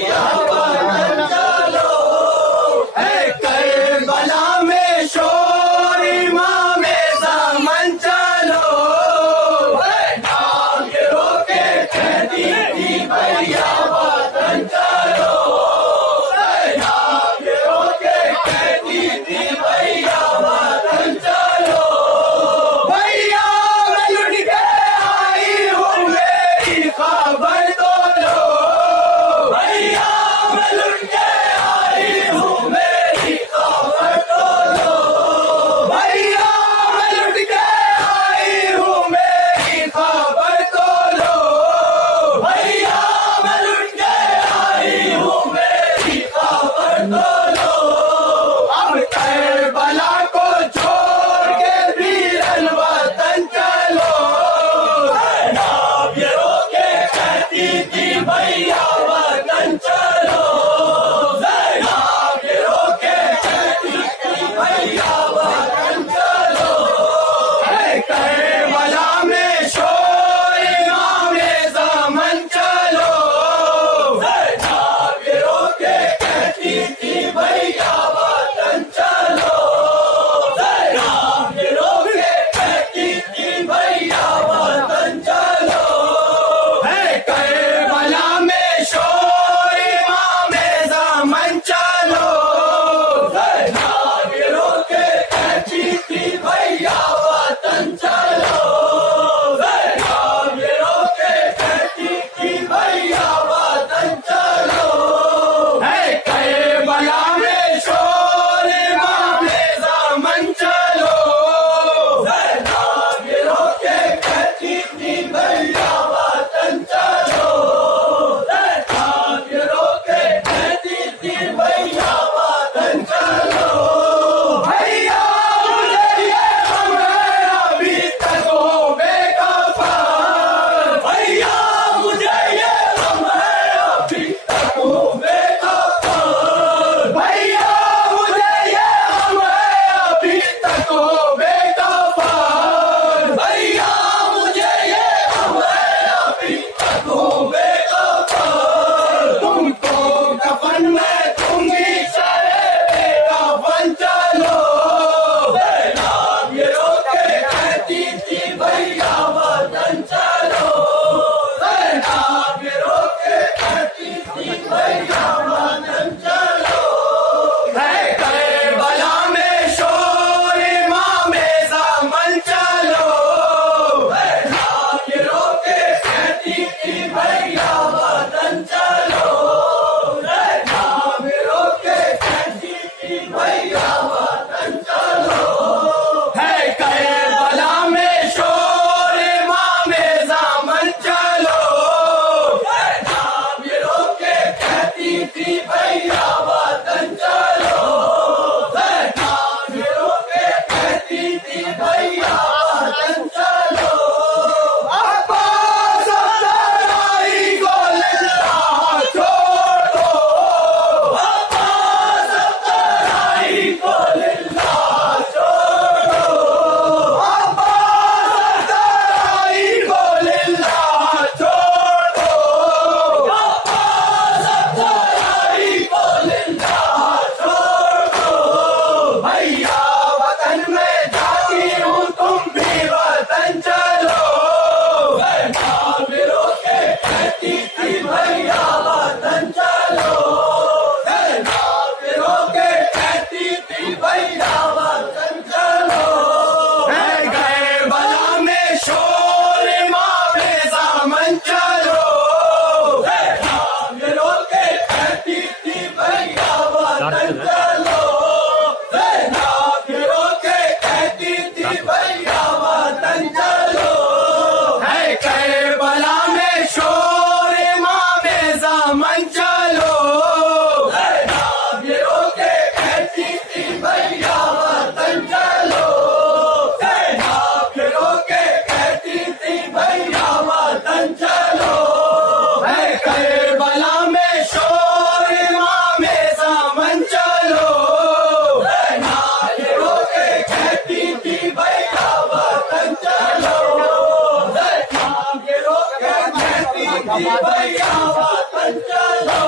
भैया वतन चलो, है करबला में शोर इमाम ज़मान चलो, नाम गिरो के कहती थी भैया वतन चलो, नाम गिरो के कहती थी भैया वतन चलो, भैया मैं लुट के आई हूँ मेरी खबर दो लो, भैया मैं लुट के आई हूँ मेरी खबर दो लो, भैया मैं लुट के आई हूँ मेरी खबर दो लो, भैया मैं लुट के आई हूँ मेरी खबर दो लो, अब करबला को छोड़ के वीरन वतन चलो, नाम ये रोके कहती थी भैया वतन चलो, नाम ये रोके कहती थी भैया वतन चलो, है करबला में शोर इमाम ज़मान चलो, नाम ये रोके कहती थी भैया वतन चलो, नाम ये रोके कहती थी भैया वतन चलो, है करबला में शोर इमाम ज़मान चलो, नाम ये रोके कहती थी भैया वतन चलो, नाम ये रोके कहती थी भैया वतन चलो, है करबला में शोर इमाम ज़मान चलो, नाम ये रोके कहती थी भैया वतन चलो, नाम ये रोके कहती थी भैया वतन चलो, भैया मुझे ये गम है अभी तक हो बेखबर, भैया मुझे ये गम है अभी तक हो बेखबर, भैया मुझे ये गम है अभी तक हो बेखबर, भैया मुझे ये गम है अभी तक हो बेखबर, तुमको कफन में दूंगी शरे कफन चलो, नाम ये रोके कहती थी भैया वतन चलो, नाम ये रोके कहती थी भैया वतन चलो, है करबला में शोर इमाम ज़मान चलो, नाम ये रोके कहती थी भैया वतन चलो, नाम ये रोके कहती थी भैया वतन चलो, है करबला में शोर इमाम ज़मान चलो, नाम ये रोके कहती थी भैया वतन चलो, नाम ये रोके कहती थी भैया वतन चलो, अब्बास अब्दुल्लाई को लिल्लाह छोड़ दो, अब्बास अब्दुल्लाई को लिल्लाह छोड़ दो, अब्बास अब्दुल्लाई को लिल्लाह छोड़ दो, अब्बास अब्दुल्लाई को लिल्लाह छोड़ दो, भैया वतन में जाती हूँ तुम भी वतन चलो, नाम ये रोके कहती थी भैया वतन चलो, नाम ये रोके कहती थी भैया वतन चलो, है करबला में शोर इमाम ज़मान चलो, नाम ये रोके कहती थी भैया वतन चलो, नाम ये रोके कहती थी भैया वतन चलो, है करबला में शोर इमाम ज़मान चलो, नाम ये रोके कहती थी भैया वतन चलो, नाम ये रोके कहती थी भैया वतन चलो, है करबला में शोर इमाम ज़मान चलो, नाम ये रोके कहती थी भैया वतन चलो, नाम ये रोके कहती थी भैया वतन चलो।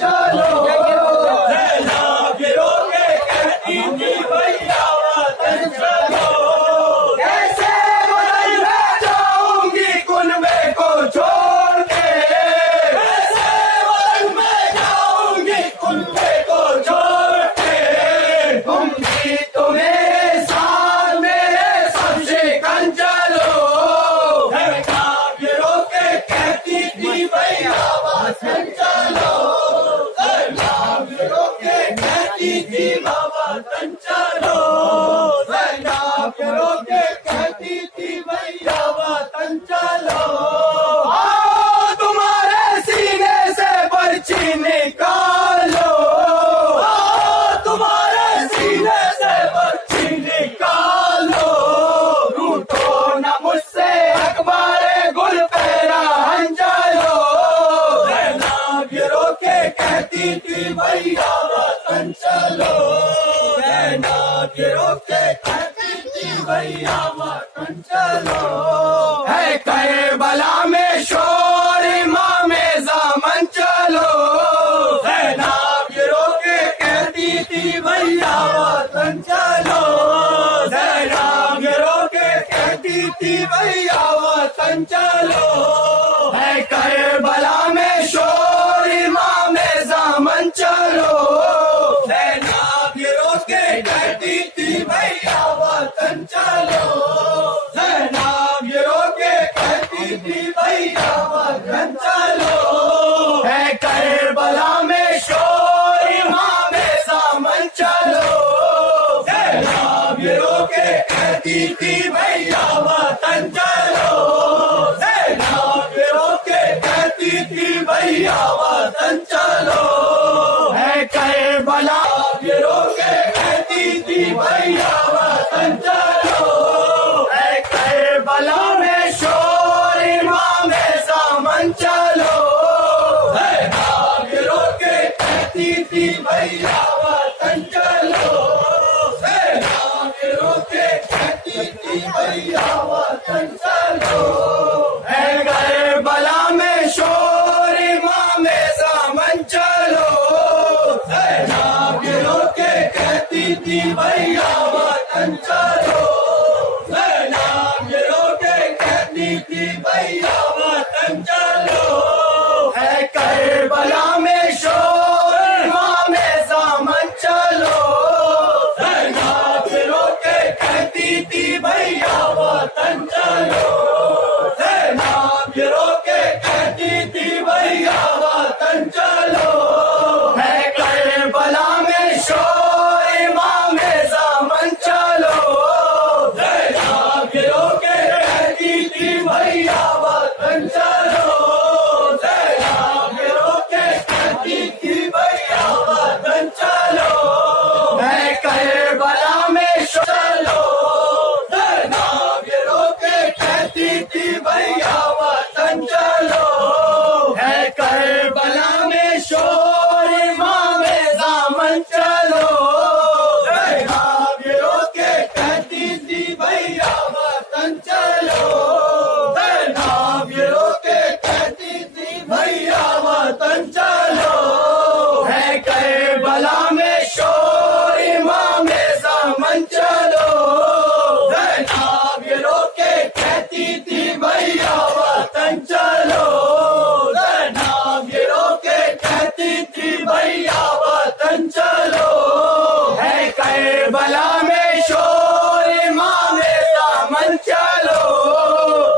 चलो, सेना गिरो के कहती थी भैया वतन चलो। कैसे वतन में जाऊंगी कुनबे को छोड़ के, कैसे वतन में जाऊंगी कुनबे को छोड़ के। तुम भी तो मेरे साथ मेरे सब शिकन चलो, सेना गिरो के कहती थी भैया वतन चलो, सेना गिरो के कहती थी वतन चलो, सेना गिरो के कहती थी भैया वतन चलो। आओ तुम्हारे सीने से पर्ची निकालो, आओ तुम्हारे सीने से पर्ची निकालो। रूठो न मुझसे अखबारे गुल पेरा चलो, सेना गिरो के कहती थी भैया वतन चलो, सेना गिरो के कहती थी भैया वतन चलो। है करबला में शोर इमाम ज़मान चलो, सेना गिरो के कहती थी भैया वतन चलो, सेना गिरो के कहती थी भैया वतन चलो। है करबला में शोर इमाम ज़मान चलो, सेना गिरो के कहती थी भैया वतन चलो, सेना गिरो के कहती थी भैया वतन चलो। है करबला में शोर इमाम ज़मान चलो, सेना गिरो के कहती थी भैया वतन चलो, सेना गिरो के कहती थी भैया वतन चलो। है करबला गिरो के कहती थी भैया वतन चलो, है करबला में शोर इमाम ज़मान चलो, सेना गिरो के कहती थी भैया वतन चलो, सेना गिरो के कहती थी भैया वतन चलो। है करबला में शोर इमाम ज़मान चलो, सेना गिरो के कहती थी भैया वतन चलो, सेना गिरो के कहती थी भैया वतन चलो। है करबला में शोर इमाम ज़मान चलो, सेना गिरो के कहती थी भैया वतन चलो, सेना गिरो के कहती थी भैया वतन चलो। है करबला में शोर इमाम ज़मान चलो, सेना गिरो के कहती थी भैया वतन चलो, सेना गिरो के कहती थी भैया वतन चलो। है करबला में चलो, सेना गिरो के कहती थी भैया वतन चलो। है करबला में शोर इमाम ज़मान चलो, सेना गिरो के कहती थी भैया वतन चलो, सेना गिरो के कहती थी भैया वतन चलो। है करबला में शोर इमाम ज़मान चलो, सेना गिरो के कहती थी भैया वतन चलो, सेना गिरो के कहती थी भैया वतन चलो। है करबला में शोर इमाम ज़मान चलो,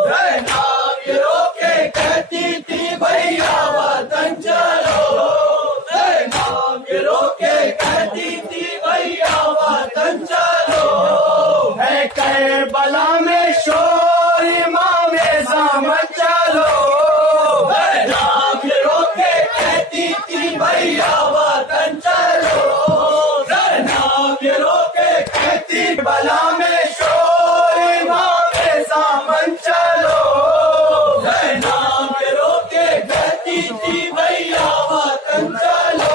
सेना गिरो के कहती थी भैया वतन चलो, सेना गिरो के कहती थी भैया वतन चलो। है करबला में शोर इमाम ज़मान चलो, सेना गिरो के कहती थी भैया वतन चलो, सेना गिरो के कहती बला में शोर इमाम ज़मान चलो, सेना गिरो के कहती थी भैया वतन चलो,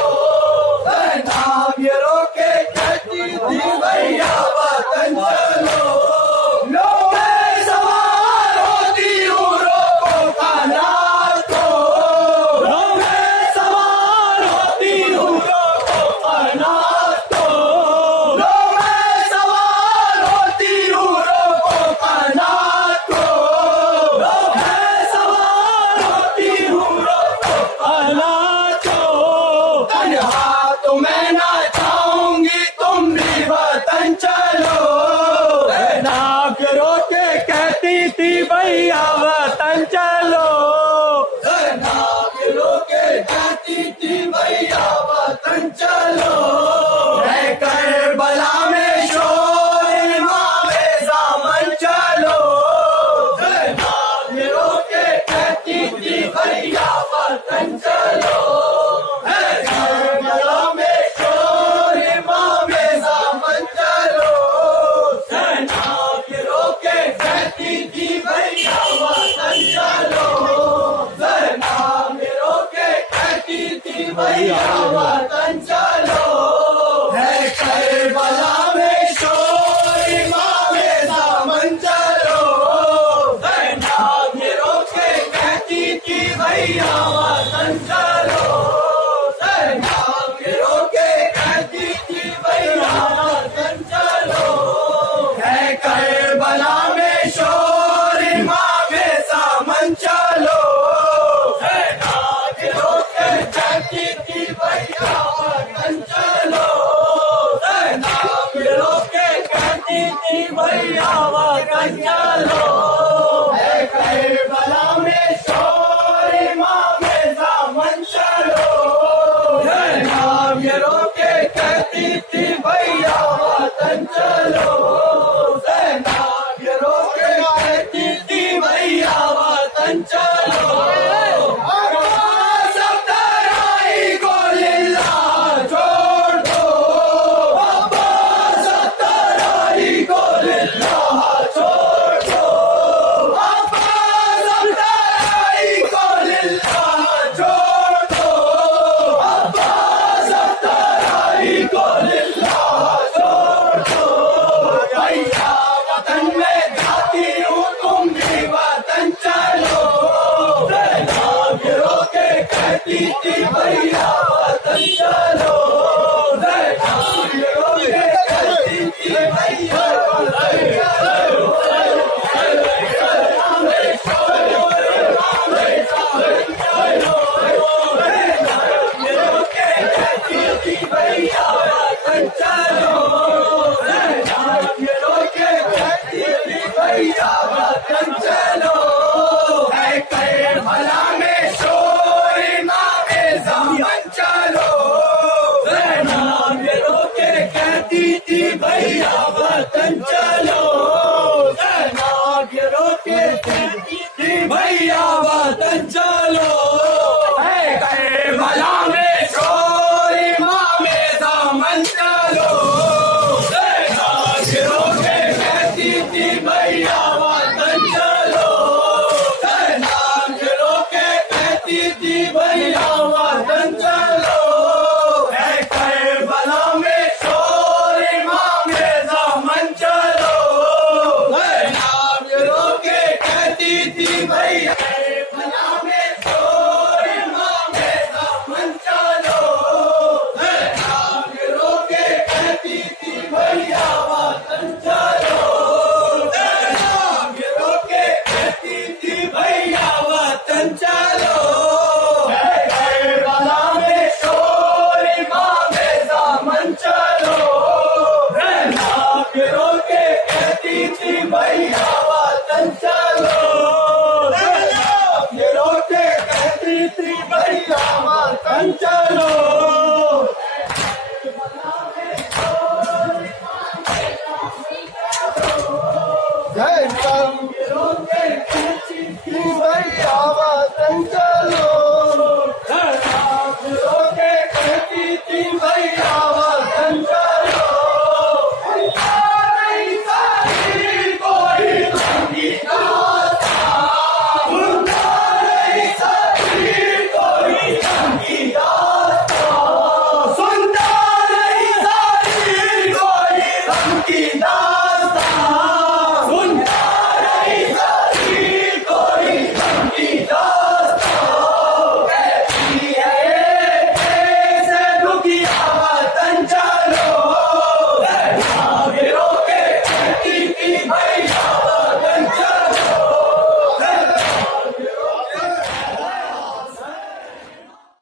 सेना गिरो के कहती थी भैया वतन चलो। लो मैं सवार होती हूँ रोको का नाथ को, लो मैं सवार होती तो मैं ना चाहूंगी तुम भी वतन चलो। नाक रोके कहती थी भैया वतन चलो। नाक रोके कहती थी भैया वतन चलो। है करबला में शोर इमामे ज़ामन चलो। नाक रोके कहती थी भैया वतन चलो। है करबला में शोर इमामे ज़ामन चलो। नाक रोके कहती थी भैया वतन चलो। नाक रोके कहती थी भैया वतन चलो।